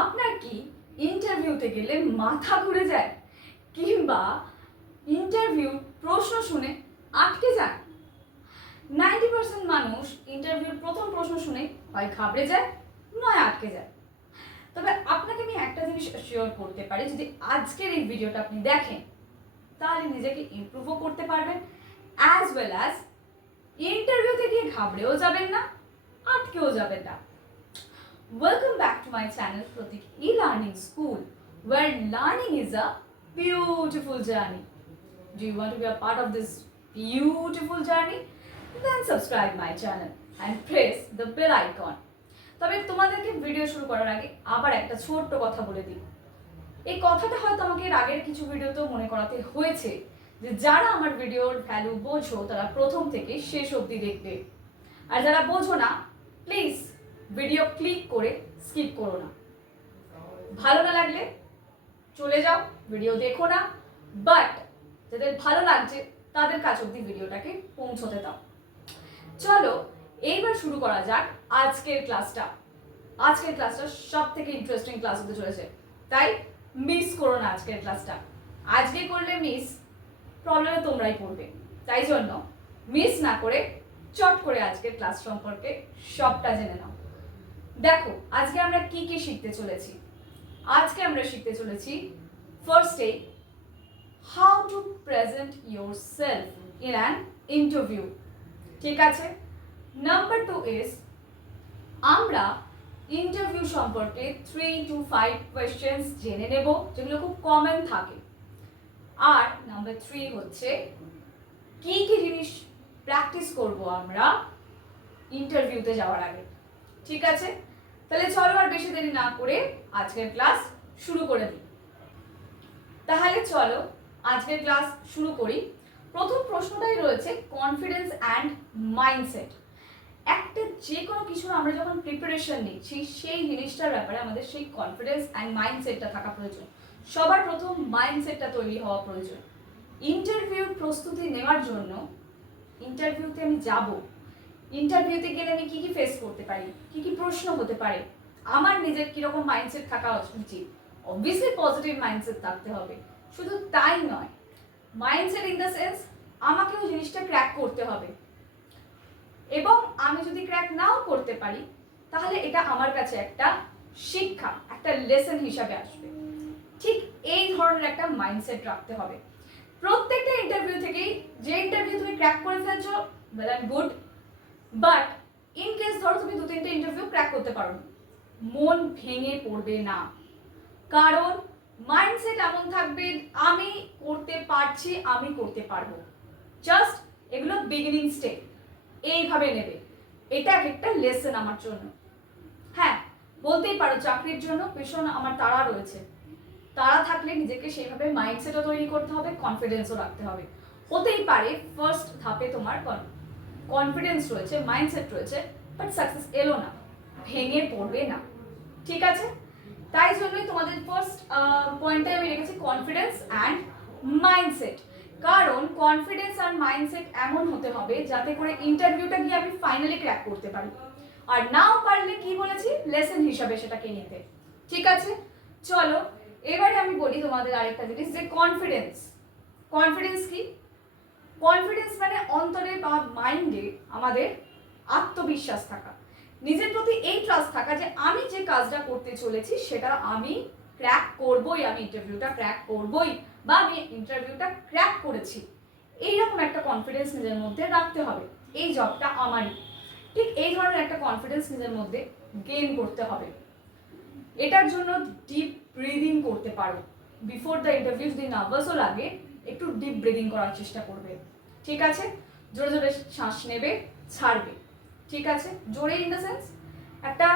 আপনার কি ইন্টারভিউতে গেলে মাথা ঘুরে যায় কিংবা ইন্টারভিউ প্রশ্ন শুনে আটকে যান? 90% মানুষ ইন্টারভিউর প্রথম প্রশ্ন শুনে হয় ঘাবড়ে যায় নয় আটকে যায়। তবে আপনাকে আমি একটা জিনিস শিওর করতে পারি, যদি আজকের এই ভিডিওটা আপনি দেখেন তাহলে নিজেকে ইমপ্রুভও করতে পারবেন, অ্যাজ ওয়েল অ্যাজ ইন্টারভিউতে গিয়ে ঘাবড়েও যাবেন না, আটকেও যাবেন না। Welcome back to my channel Pratik E-Learning School, where learning is a beautiful journey. Do you want to be a part of this beautiful journey? Then subscribe my channel and press the bell icon. তবে তোমাদেরকে video শুরু করার আগে আবার একটা ছোট্ট কথা বলে দিই। এই কথাটা হয়তো আমাকে এর আগের কিছু ভিডিওতেও মনে করাতে হয়েছে যে যারা আমার ভিডিওর ভ্যালু বোঝো তারা প্রথম থেকে শেষ অবধি দেখবে, আর যারা বোঝো না প্লিজ ভিডিও ক্লিক করে স্কিপ করো না। ভালো না লাগলে চলে যাও, ভিডিও দেখো না, বাট যাদের ভালো লাগছে তাদের কাছ অবধি ভিডিওটাকে পৌঁছতে দাও। চলো এইবার শুরু করা যাক আজকের ক্লাসটা। আজকের ক্লাসটা সব থেকে ইন্টারেস্টিং ক্লাস হতে চলেছে, তাই মিস করো না আজকের ক্লাসটা। আজকে করলে মিস প্রবলেমে তোমরাই পড়বে, তাই জন্য মিস না করে চট করে আজকের ক্লাস সম্পর্কে সবটা জেনে নাও। দেখো আজকে আমরা কি কি শিখতে চলেছি। আজকে আমরা শিখতে চলেছি ফার্স্টে how to present yourself in an interview, ঠিক আছে। নাম্বার 2 ইজ আমরা ইন্টারভিউ সম্পর্কে 3 to 5 কোয়েশ্চেন্স জেনে নেব যেগুলো খুব কমন থাকে। আর নাম্বার 3 হচ্ছে কি কি জিনিস প্র্যাকটিস করব আমরা ইন্টারভিউতে যাওয়ার আগে, ঠিক আছে। তাহলে চলো আর বেশি দেরি না করে আজকের ক্লাস শুরু করে দিই। তাহলে চলো আজকের ক্লাস শুরু করি। প্রথম প্রশ্নটাই রয়েছে কনফিডেন্স অ্যান্ড মাইন্ডসেট। একটা যে কোনো কিছু আমরা যখন প্রিপারেশন নিচ্ছি সেই জিনিসটার ব্যাপারে আমাদের সেই কনফিডেন্স অ্যান্ড মাইন্ডসেটটা থাকা প্রয়োজন। সবার প্রথম মাইন্ডসেটটা তৈরি হওয়া প্রয়োজন। ইন্টারভিউর প্রস্তুতি নেওয়ার জন্য ইন্টারভিউতে আমি যাব, ইন্টারভিউতে গেলে আমি কি কি ফেস করতে পারি, কি কি প্রশ্ন হতে পারে, আমার নিজের কিরকম মাইন্ডসেট থাকা উচিত। অবভিয়াসলি পজিটিভ মাইন্ডসেট থাকতে হবে, শুধু তাই নয়, মাইন্ডসেট ইন দ্য সেন্স আমাকেও জিনিসটা ক্র্যাক করতে হবে, এবং আমি যদি ক্র্যাক নাও করতে পারি তাহলে এটা আমার কাছে একটা শিক্ষা, একটা লেসন হিসাবে আসবে। ঠিক এই ধরনের একটা মাইন্ডসেট রাখতে হবে প্রত্যেকটা ইন্টারভিউ থেকেই। যে ইন্টারভিউ তুমি ক্র্যাক করে ফেলছো well and good, but in case ধরো তুমি 2-3টে ইন্টারভিউ ক্র্যাক করতে পারো, মন ভেঙে পড়বে না, কারণ মাইন্ডসেট এমন থাকবে আমি করতে পারছি, আমি করতে পারবো। জাস্ট এগুলো বিগিনিং স্টেপ, এইভাবে নেবে। এটা একটা লেসন আমার জন্য। হ্যাঁ বলতেই পারো চাকরির জন্য ভীষণ আমার তাড়া রয়েছে, তাড়া থাকলে নিজেকে সেইভাবে মাইন্ডসেটও তৈরি করতে হবে, কনফিডেন্সও রাখতে হবে। হতেই পারে ফার্স্ট ধাপে তোমার কনফিডেন্স রয়েছে, মাইন্ডসেট রয়েছে, বাট সাকসেস এলো না, ভেঙে পড়বে না, ঠিক আছে। তাই জন্যই তোমাদের ফার্স্ট পয়েন্টে আমি রেখেছি কনফিডেন্স অ্যান্ড মাইন্ডসেট, কারণ কনফিডেন্স আর মাইন্ডসেট এমন হতে হবে যাতে করে ইন্টারভিউটা গিয়ে আমি ফাইনালি ক্র্যাক করতে পারি, আর নাও পারলে কি বলেছি লেসন হিসাবে সেটাকে নিতে, ঠিক আছে। চলো এবারে আমি বলি তোমাদের আরেকটা জিনিস, যে কনফিডেন্স। কনফিডেন্স কি? কনফিডেন্স মানে অন্তরে বা মাইন্ডে আমাদের আত্মবিশ্বাস থাকা, নিজের প্রতি এই ট্রাস্ট থাকা যে আমি যে কাজটা করতে চলেছি সেটা আমি ক্র্যাক করবই, আমি ইন্টারভিউটা ক্র্যাক করবই, বা আমি ইন্টারভিউটা ক্র্যাক করেছি, এইরকম একটা কনফিডেন্স নিজের মধ্যে রাখতে হবে। এই জবটা আমারই, ঠিক এই ধরনের একটা কনফিডেন্স নিজের মধ্যে গেইন করতে হবে। এটার জন্য ডিপ ব্রিদিং করতে পারো। বিফোর দ্য ইন্টারভিউ যদি নার্ভাসও লাগে একটু ডিপ ব্রিদিং করার চেষ্টা করবে, ঠিক আছে। জোরে জোরে শ্বাস নেবে, ছাড়বে, ঠিক আছে। জোরে ইন দ্য সেন্স একটা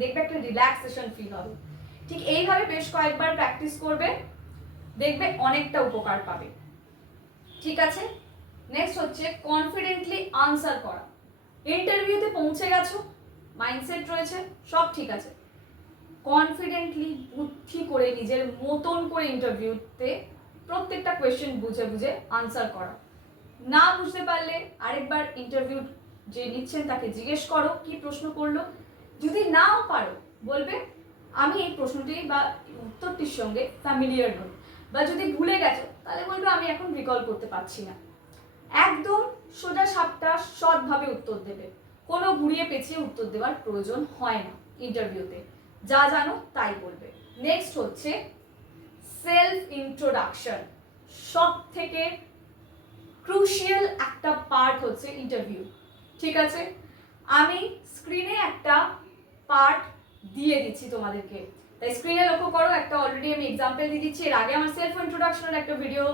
দেখবে একটা রিল্যাক্সেশন ফিল হবে। ঠিক এইভাবে বেশ কয়েকবার প্র্যাকটিস করবে, দেখবে অনেকটা উপকার পাবে, ঠিক আছে। নেক্সট হচ্ছে কনফিডেন্টলি আনসার করা। ইন্টারভিউতে পৌঁছে গেছো, মাইন্ডসেট রয়েছে, সব ঠিক আছে, কনফিডেন্টলি বুদ্ধি করে নিজের মতন করে ইন্টারভিউতে প্রত্যেকটা কোয়েশ্চেন বুঝে বুঝে আনসার করা। না বুঝতে পারলে আরেকবার ইন্টারভিউ যে নিচ্ছেন তাকে জিজ্ঞেস করো কি প্রশ্ন করলো, যদি নাও পারো বলবে আমি এই প্রশ্নটি বা উত্তরটির সঙ্গে ফ্যামিলিয়ার নই, বা যদি ভুলে গেছো তাহলে বলবে আমি এখন রিকল করতে পারছি না। একদম সোজা সাপটা সৎভাবে উত্তর দেবে, কোনো ঘুরিয়ে পেঁচিয়ে উত্তর দেওয়ার প্রয়োজন হয় না ইন্টারভিউতে, যা জানো তাই বলবে। নেক্সট হচ্ছে সেলফ ইন্ট্রোডাকশন, সব থেকে ক্রুশিয়াল একটা পার্ট হচ্ছে ইন্টারভিউ। ঠিক আছে, আমি স্ক্রিনে একটা পার্ট দিয়ে দিচ্ছি তোমাদেরকে, তাই স্ক্রিনে লক্ষ্য করো। একটা অলরেডি আমি এক্সাম্পল দিয়ে দিচ্ছি, এর আগে আমার সেলফ ইন্ট্রোডাকশনের একটা ভিডিও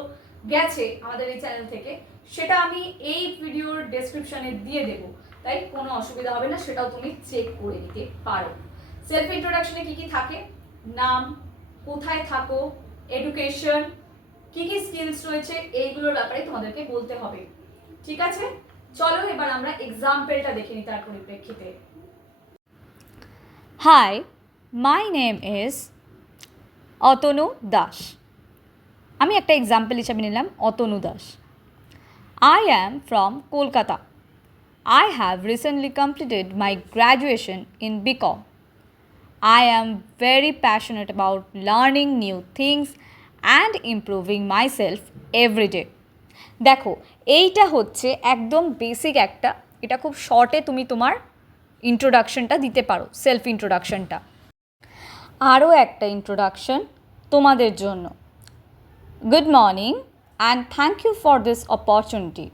গেছে আমাদের এই চ্যানেল থেকে, সেটা আমি এই ভিডিওর ডেসক্রিপশনে দিয়ে দেবো, তাই কোনো অসুবিধা হবে না, সেটাও তুমি চেক করে নিতে পারো। সেলফ ইন্ট্রোডাকশনে কি কি থাকে, নাম, কোথায় থাকো, এডুকেশন, কি কি স্কিলস রয়েছে, এইগুলোর ব্যাপারে তোমাদেরকে বলতে হবে। ঠিক আছে, চলো এবার আমরা এক্সাম্পলটা দেখে নিই তার পরিপ্রেক্ষিতে। Hi, my name is Atanu Das. আমি একটা এক্সাম্পল হিসাবে নিলাম Atanu Das. I am from Kolkata. I have recently completed my graduation in BCom. I am very passionate about learning new things and improving myself every day. দেখো, এইটা হচ্ছে একদম বেসিক একটা, এটা খুব শর্টে তুমি তোমার ইন্ট্রোডাকশনটা দিতে পারো, সেলফ ইন্ট্রোডাকশনটা। আরও একটা ইন্ট্রোডাকশন তোমাদের জন্য। Good morning and thank you for this opportunity.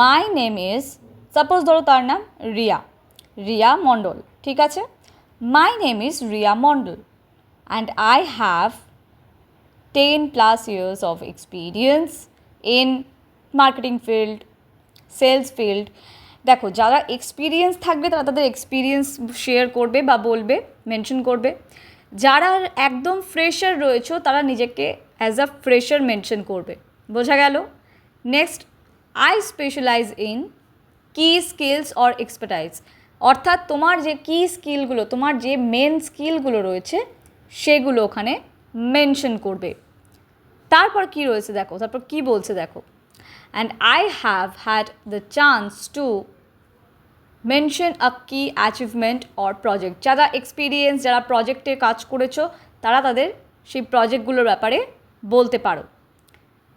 My name is, suppose ধরো তার নাম রিয়া মণ্ডল, ঠিক আছে? My name is Riya Mondal and I have 10+ years of experience in marketing field, sales field. দেখো, যারা এক্সপিরিয়েন্স থাকবে তারা তাদের এক্সপিরিয়েন্স শেয়ার করবে বা বলবে, মেনশন করবে। যারা একদম ফ্রেশার রয়েছে তারা নিজেকে অ্যাজ আ ফ্রেশার মেনশন করবে। বোঝা গেল? নেক্সট, আই স্পেশালাইজ ইন কি স্কিলস অর এক্সপার্টাইজ, অর্থাৎ তোমার যে কি স্কিলগুলো, তোমার যে মেন স্কিলগুলো রয়েছে সেগুলো ওখানে মেনশন করবে। তারপর কি রয়েছে দেখো, তারপর কি বলছে দেখো, and I have had the chance to mention a key achievement or project. যারা এক্সপিরিয়েন্স, যারা প্রজেক্টে কাজ করেছো তারা তাদের সেই প্রজেক্টগুলোর ব্যাপারে বলতে পারো।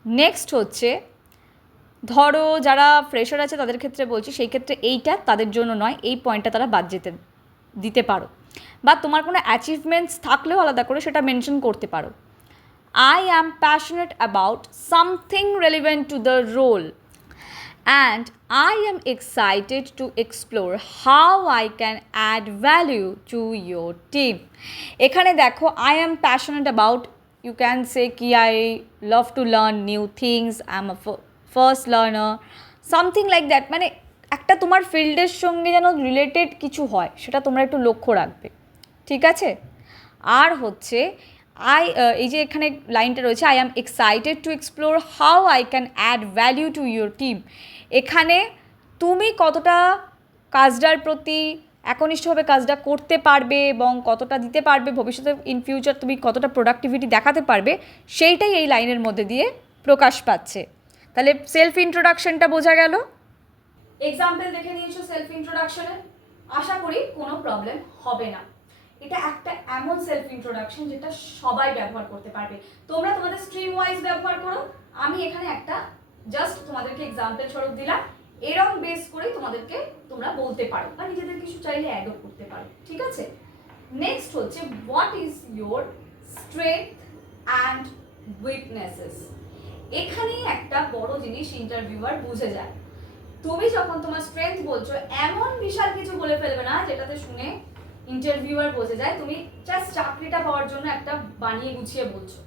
নেক্সট হচ্ছে, ধরো যারা ফ্রেশার আছে তাদের ক্ষেত্রে বলছি, সেই ক্ষেত্রে এইটা তাদের জন্য নয়, এই পয়েন্টটা তারা বাদ দিতে পারো, বা তোমার কোনো অ্যাচিভমেন্টস থাকলেও আলাদা করে সেটা মেনশন করতে পারো। I am passionate about something relevant to the role and I am excited to explore how I can add value to your team. এখানে দেখো, I am passionate about, you can say কি I love to learn new things, I am a first learner, something like that, মানে একটা তোমার ফিল্ডের সঙ্গে যেন related কিছু হয় সেটা তোমরা একটু লক্ষ্য রাখবে। ঠিক আছে? আর হচ্ছে এই যে এখানে লাইনটা রয়েছে, I am excited to explore how I can add value to your team. এখানে তুমি কতটা কাজটার প্রতি একনিষ্ঠভাবে কাজটা করতে পারবে এবং কতটা দিতে পারবে ভবিষ্যতে, ইন ফিউচার তুমি কতটা প্রোডাক্টিভিটি দেখাতে পারবে, সেইটাই এই লাইনের মধ্যে দিয়ে প্রকাশ পাচ্ছে। তাহলে সেলফ ইন্ট্রোডাকশনটা বোঝা গেল। এক্সাম্পল দেখে নিয়েছো সেলফ ইন্ট্রোডাকশনের, আশা করি কোনো প্রবলেম হবে না। এটা একটা এমন সেলফ ইন্ট্রোডাকশন যেটা সবাই ব্যবহার করতে পারবে। তোমরা তোমাদের স্ট্রিম ওয়াইজ ব্যবহার করো, আমি এখানে একটা জাস্ট তোমাদেরকে এক্সাম্পল স্বরূপ দিলাম, এরকম বেস করে তোমাদেরকে তোমরা বলতে পারো বা নিজেদের কিছু চাইলে অ্যাডও করতে পারো। ঠিক আছে, নেক্সট হচ্ছে what is your strength and weaknesses. এখানেই একটা বড় জিনিস ইন্টারভিউয়ার বুঝে যায়। তুমি যখন তোমার স্ট্রেংথ বলছো, এমন বিশাল কিছু বলে ফেলবে না যেটাতে শুনে ইন্টারভিউয়ার বোঝে যায় তুমি জাস্ট চাকরিটা পাওয়ার জন্য একটা বানিয়ে গুছিয়ে বলছো।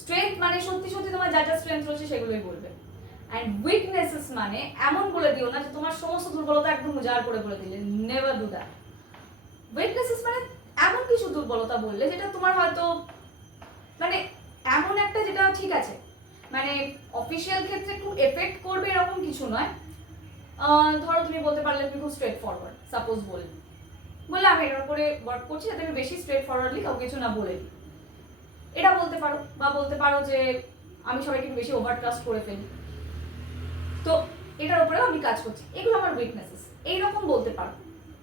স্ট্রেংথ মানে সত্যি সত্যি তোমার যা যা স্ট্রেংথ রয়েছে সেগুলোই বলবে। অ্যান্ড উইকনেসেস মানে এমন বলে দিও না যে তোমার সমস্ত দুর্বলতা একদম উজাড় করে বলে দিলে, নেভার ডু দ্যাট। উইকনেসেস মানে এমন কিছু দুর্বলতা বললে যেটা তোমার হয়তো মানে এমন একটা যেটা ঠিক আছে, মানে অফিসিয়াল ক্ষেত্রে খুব এফেক্ট করবে এরকম কিছু নয়। ধরো তুমি বলতে পারলে তুমি খুব স্ট্রেট ফরওয়ার্ড, সাপোজ বললে আমি এটার উপরে ওয়ার্ক করছি যাতে আমি বেশি স্ট্রেট ফরওয়ার্ডলি কাউকে কিছু না বলে দিই, এটা বলতে পারো। বা বলতে পারো যে আমি সবাইকে একটু বেশি ওভার ট্রাস্ট করে ফেলি, তো এটার উপরেও আমি কাজ করছি, এগুলো আমার উইকনেসেস, এইরকম বলতে পারো।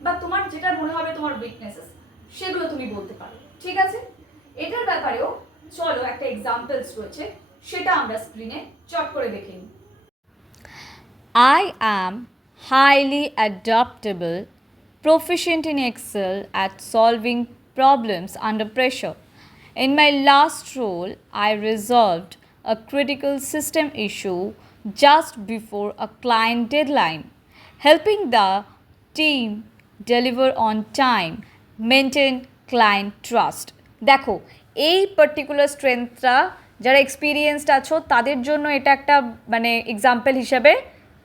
বা তোমার যেটা মনে হবে তোমার উইকনেসেস, সেগুলো তুমি বলতে পারো। ঠিক আছে, এটার ব্যাপারেও চলো একটা এক্সাম্পলস রয়েছে, সেটা আমরা স্ক্রিনে চট করে দেখে নিই। I am highly adaptable, proficient in Excel at solving problems under pressure. In my last role, I resolved a critical system issue just before a client deadline, helping the team deliver on time, maintain client trust. দেখো, এই particular স্ট্রেংথটা যারা experienced আছো তাদের জন্য এটা একটা মানে example হিসাবে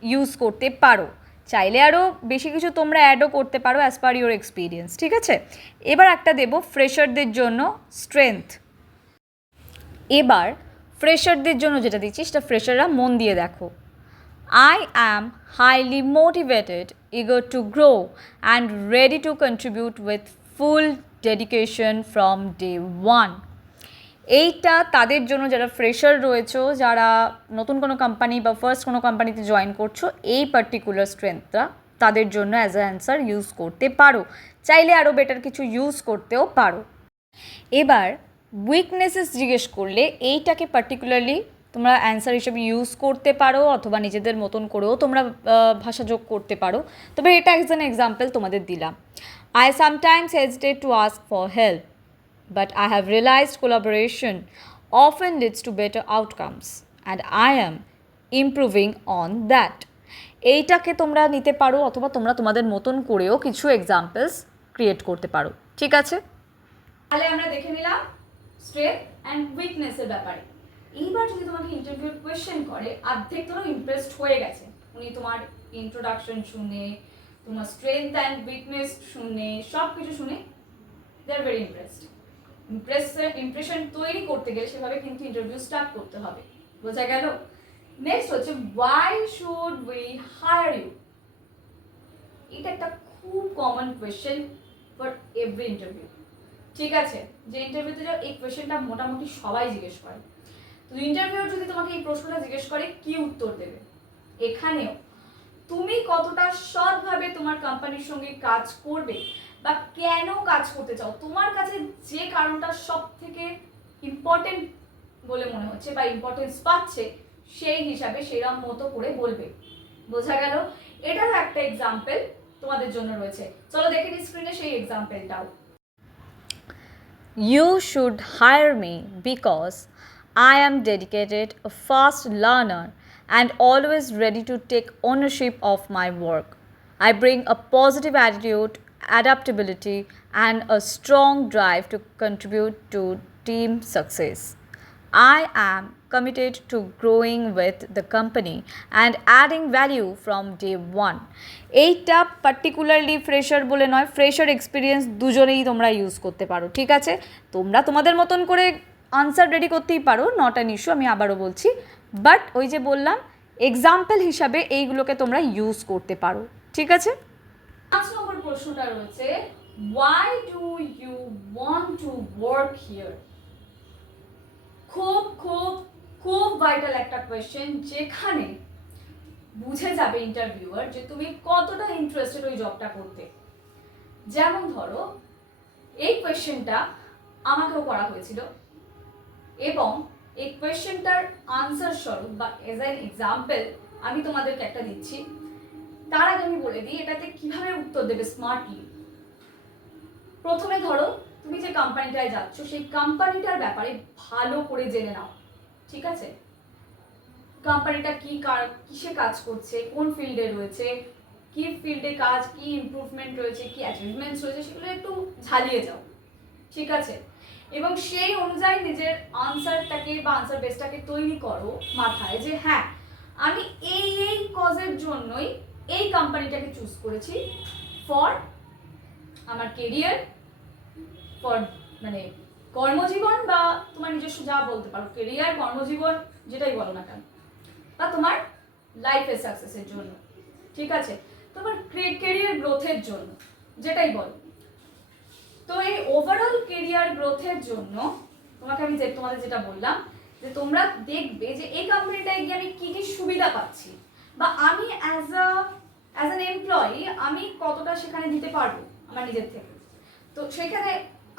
ইউজ করতে পারো। চাইলে আরও বেশি কিছু তোমরা অ্যাডও করতে পারো অ্যাজ পার ইউর এক্সপিরিয়েন্স। ঠিক আছে, এবার একটা দেবো ফ্রেশারদের জন্য স্ট্রেংথ। এবার ফ্রেশারদের জন্য যেটা দিচ্ছি সেটা ফ্রেশাররা মন দিয়ে দেখো। I am highly motivated, eager to grow and ready to contribute with full dedication from day one. এইটা তাদের জন্য যারা ফ্রেশার রয়েছো, যারা নতুন কোনো কোম্পানি বা ফার্স্ট কোনো কোম্পানিতে জয়েন করছো, এই পার্টিকুলার স্ট্রেংথটা তাদের জন্য অ্যাজ আ অ্যান্সার ইউজ করতে পারো। চাইলে আরও বেটার কিছু ইউজ করতেও পারো। এবার উইকনেসেস জিজ্ঞেস করলে এইটাকে পার্টিকুলারলি তোমরা অ্যান্সার হিসেবে ইউজ করতে পারো অথবা নিজেদের মতন করেও তোমরা ভাষা যোগ করতে পারো। তবে এটা অ্যাজ অ্যান এক্সাম্পল তোমাদের দিলাম। I sometimes hesitate to ask for help, but I have realized collaboration often leads to better outcomes and I am improving on that. এইটাকে তোমরা নিতে পারো অথবা তোমরা তোমাদের মতন করেও কিছু এক্সাম্পলস ক্রিয়েট করতে পারো। ঠিক আছে, তাহলে আমরা দেখে নিলাম স্ট্রেংথ অ্যান্ড উইকনেসের ব্যাপারে। এইবার যদি তোমাকে ইন্টারভিউ কোয়েশ্চেন করে, অর্ধেক তোরা ইমপ্রেসড হয়ে গেছে, উনি তোমার ইন্ট্রোডাকশন শুনে, তোমার স্ট্রেংথ অ্যান্ড উইকনেস শুনে, সব কিছু শুনে দে আর ভেরি ইমপ্রেসড। ইমপ্রেশন তৈরি করতে গেলে সেভাবে কিন্তু ইন্টারভিউ স্টার্ট করতে হবে। বোঝা গেল? নেক্সট হচ্ছে why should we hire you. এটা একটা খুব common question for every interview. ঠিক আছে, যে ইন্টারভিউতে যাও এই কোয়েশ্চেনটা মোটামুটি সবাই জিজ্ঞেস করে। তো ইন্টারভিউর যদি তোমাকে এই প্রশ্নটা জিজ্ঞেস করে, কি উত্তর দেবে? এখানেও তুমি কতটা সৎভাবে তোমার কোম্পানির সঙ্গে কাজ করবে বা কেন কাজ করতে চাও, তোমার কাছে যে কারণটা সব থেকে ইম্পর্টেন্ট বলে মনে হচ্ছে বা ইম্পর্টেন্স পাচ্ছে, সেই হিসাবে সেরকম মতো করে বলবে। বোঝা গেল? এটারও একটা এক্সাম্পল তোমাদের জন্য রয়েছে। চলো দেখে নিই স্ক্রিনে সেই এক্সাম্পলটাও। You should hire me because I am dedicated, a fast learner, and always ready to take ownership of my work. I bring a positive attitude, adaptability, and a strong drive to contribute to team success. I am committed to growing with the company and adding value from day one. এইটা particularly fresher বলে নয়, fresher experience দুজনেই তোমরা use করতে পারো। ঠিক আছে, তোমরা তোমাদের মতন করে আনসার রেডি করতেই পারো, নট অ্যান ইস্যু, আমি আবারও বলছি। বাট ওই যে বললাম, এক্সাম্পল হিসাবে এইগুলোকে তোমরা ইউজ করতে পারো। ঠিক আছে, 5 নম্বর প্রশ্নটা রয়েছে, why do you want to work here? খুব খুব খুব ভাইটাল একটা কোয়েশ্চেন, যেখানে বুঝে যাবে ইন্টারভিউয়ার যে তুমি কতটা ইন্টারেস্টেড ওই জবটা করতে। যেমন ধরো, এই কোয়েশ্চেনটা আমাকেও করা হয়েছিল এবং এই কোয়েশ্চেনটার আনসার স্বরূপ বা এজ অ্যান এক্সাম্পল আমি তোমাদেরকে একটা দিচ্ছি। তার আগে আমি বলে দিই এটাতে কিভাবে উত্তর দেবে স্মার্টলি। প্রথমে ধরো, তুমি যে কোম্পানিটায় যাচ্ছ সেই কোম্পানিটার ব্যাপারে ভালো করে জেনে নাও। ঠিক আছে, কোম্পানিটা কিসে কাজ করছে, কোন ফিল্ডে রয়েছে, কি ফিল্ডে কাজ, কি ইমপ্রুভমেন্ট রয়েছে, কি অ্যাচিভমেন্টস রয়েছে, সেগুলো একটু ঝালিয়ে যাও। ঠিক আছে, এবং সেই অনুযায়ী নিজের আনসারটাকে বা আনসার বেসটাকে তৈরি করো মাথায়, যে হ্যাঁ আমি এই এই কজের জন্যই এই কোম্পানিটাকে চুজ করেছি, ফর আমার কেরিয়ার, ফর মানে কর্মজীবন বা তোমার নিজস্ব যা বলতে পারো, কেরিয়ার, কর্মজীবন, যেটাই বলো না কেন, বা তোমার লাইফের সাকসেসের জন্য। ঠিক আছে, তোমার কেরিয়ার গ্রোথের জন্য, যেটাই বলো। তো এই ওভারঅল কেরিয়ার গ্রোথের জন্য তোমাকে আমি তোমাদের যেটা বললাম, যে তোমরা দেখবে যে এই কোম্পানিটায় গিয়ে আমি কি কি সুবিধা পাচ্ছি বা আমি অ্যাজ অ্যান এমপ্লয়ি আমি কতটা সেখানে দিতে পারবো আমার নিজের থেকে। তো সেখানে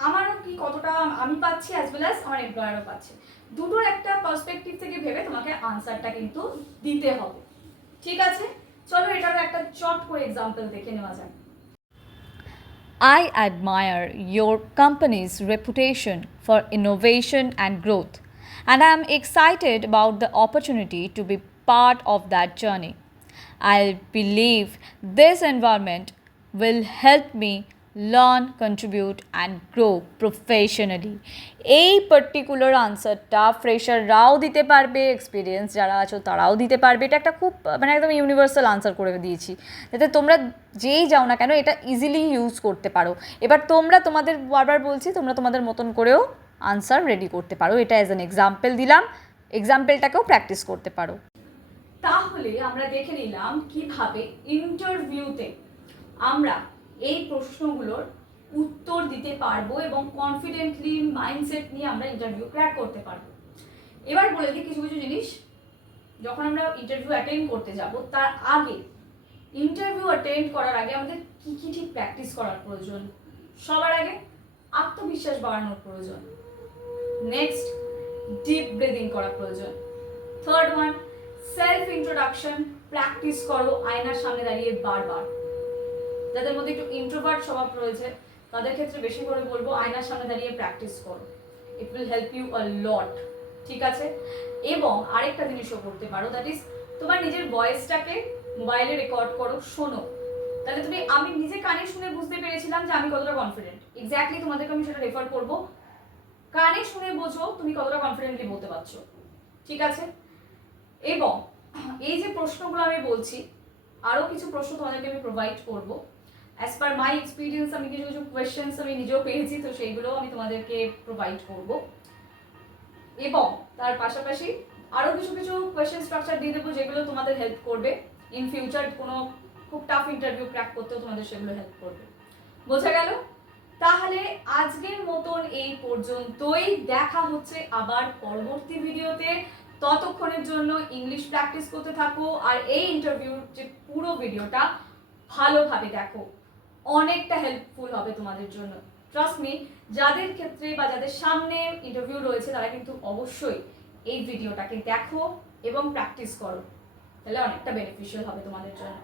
আমারও কি কতটা আমি পাচ্ছি অ্যাজ ওয়েল অ্যাজ আমার এমপ্লয়ারও পাচ্ছে, দুটোর একটা পার্সপেক্টিভ থেকে ভেবে তোমাকে আনসারটা কিন্তু দিতে হবে। ঠিক আছে, চলো এটারও একটা চট করে এক্সাম্পল দেখে নেওয়া যাক। I admire your company's reputation for innovation and growth, and I am excited about the opportunity to be part of that journey. I believe this environment will help me learn, contribute, and grow professionally. এই particular আনসারটা ফ্রেশাররাও দিতে পারবে, experience যারা আছো তারাও দিতে পারবে। এটা একটা খুব মানে একদম ইউনিভার্সাল আনসার করে দিয়েছি, যাতে তোমরা যেই যাও না কেন এটা ইজিলি ইউজ করতে পারো। এবার তোমরা তোমাদের, বারবার বলছি, তোমরা তোমাদের মতন করেও আনসার রেডি করতে পারো। এটা অ্যাজ অ্যান এক্সাম্পল দিলাম, এক্সাম্পলটাকেও প্র্যাকটিস করতে পারো। তাহলে আমরা দেখে নিলাম কিভাবে ইন্টারভিউতে আমরা এই প্রশ্নগুলোর উত্তর দিতে পারবো এবং কনফিডেন্টলি মাইন্ডসেট নিয়ে আমরা ইন্টারভিউ ক্র্যাক করতে পারবো। এবার বলে দিই কিছু কিছু জিনিস। যখন আমরা ইন্টারভিউ অ্যাটেন্ড করতে যাব তার আগে, ইন্টারভিউ অ্যাটেন্ড করার আগে আমাদের কী কী ঠিক প্র্যাকটিস করার প্রয়োজন? সবার আগে আত্মবিশ্বাস বাড়ানোর প্রয়োজন। নেক্সট, ডিপ ব্রিদিং করা প্রয়োজন। Third one, self introduction practice করো আয়নার সামনে দাঁড়িয়ে বারবার। যাদের মধ্যে একটু ইন্ট্রোভার্ট স্বভাব রয়েছে তাদের ক্ষেত্রে বেশি করে বলবো আয়নার সামনে দাঁড়িয়ে প্র্যাকটিস করো, it will help you a lot. ঠিক আছে, এবং আরেকটা জিনিসও করতে পারো, দ্যাট ইজ তোমার নিজের ভয়েসটাকে মোবাইলে রেকর্ড করো, শোনো। তাহলে তুমি, আমি নিজে কানে শুনে বুঝতে পেরেছিলাম যে আমি কতটা কনফিডেন্ট। এক্স্যাক্টলি তোমাদেরকে আমি সেটা রেফার করবো, কানে শুনে বোঝো তুমি কতটা কনফিডেন্টলি বলতে পারছো। ঠিক আছে, এবং এই যে প্রশ্নগুলো আমি বলছি, আরও কিছু প্রশ্ন তোমাদেরকে আমি প্রোভাইড করবো অ্যাজ পার মাই এক্সপিরিয়েন্স। আমি কিছু কিছু কোয়েশ্চেন্স আমি নিজেও পেয়েছি, তো সেইগুলোও আমি তোমাদেরকে প্রোভাইড করব। এবং তার পাশাপাশি আরও কিছু কিছু কোয়েশ্চেন স্ট্রাকচার দিয়ে দেবো যেগুলো তোমাদের হেল্প করবে ইন ফিউচার কোনো খুব টাফ ইন্টারভিউ ক্র্যাক করতেও তোমাদের সেগুলো হেল্প করবে। বোঝা গেল? তাহলে আজকের মতন এই পর্যন্তই। দেখা হচ্ছে আবার পরবর্তী ভিডিওতে। ততক্ষণের জন্য ইংলিশ প্র্যাকটিস করতে থাকো আর এই ইন্টারভিউর যে পুরো ভিডিওটা ভালোভাবে দেখো, অনেকটা হেল্পফুল হবে তোমাদের জন্য। ট্রাস্ট মি, যাদের ক্ষেত্রে বা যাদের সামনে ইন্টারভিউ রয়েছে তারা কিন্তু অবশ্যই এই ভিডিওটাকে দেখো এবং প্র্যাকটিস করো, তাহলে অনেকটা বেনিফিশিয়াল হবে তোমাদের জন্য।